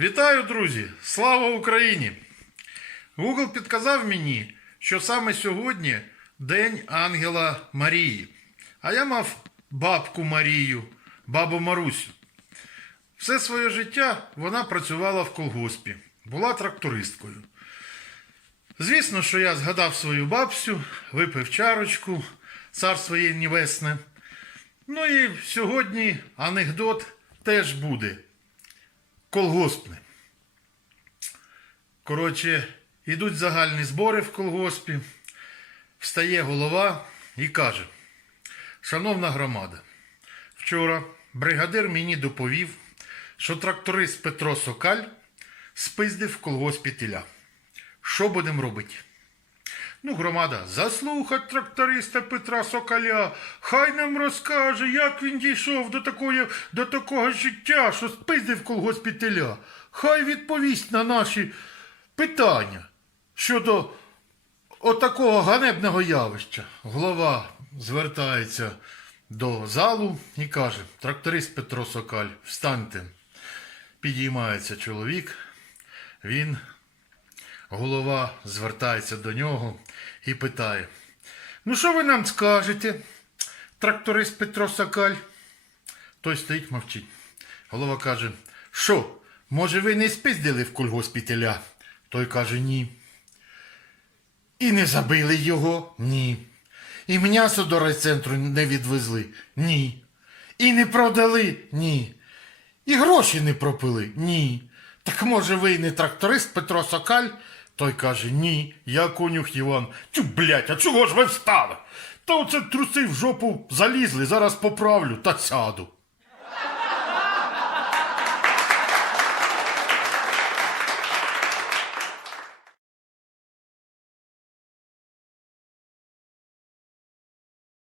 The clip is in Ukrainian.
Вітаю, друзі! Слава Україні! Google підказав мені, що саме сьогодні День Ангела Марії. А я мав бабку Марію, бабу Марусю. Все своє життя вона працювала в колгоспі, була трактористкою. Звісно, що я згадав свою бабцю, випив чарочку, царство їй небесне. Ну і сьогодні анекдот теж буде колгоспне. Коротше, йдуть загальні збори в колгоспі, встає голова і каже: Шановна громада, вчора бригадир мені доповів, що тракторист Петро Сокаль спиздив в колгоспі теля. Що будемо робити? Ну, громада, заслухать тракториста Петра Соколя, хай нам розкаже, як він дійшов до, такої, до такого життя, що спиздив колгоспі теля. Хай відповість на наші питання щодо отакого ганебного явища. Голова звертається до залу і каже: тракторист Петро Сокаль, встаньте. Підіймається чоловік, він Голова звертається до нього і питає: Ну, що ви нам скажете, тракторист Петро Сокаль? Той стоїть мовчить. Голова каже: Що, може, ви не спиздили в кольгоспі теля? Той каже, ні. І не забили його? Ні. І м'ясо до райцентру не відвезли? Ні. І не продали? Ні. І гроші не пропили? Ні. Так може ви і не тракторист Петро Сокаль? Той каже, ні, я конюх Іван. Тю, блядь, а чого ж ви встали? Та оце труси в жопу залізли, зараз поправлю та сяду.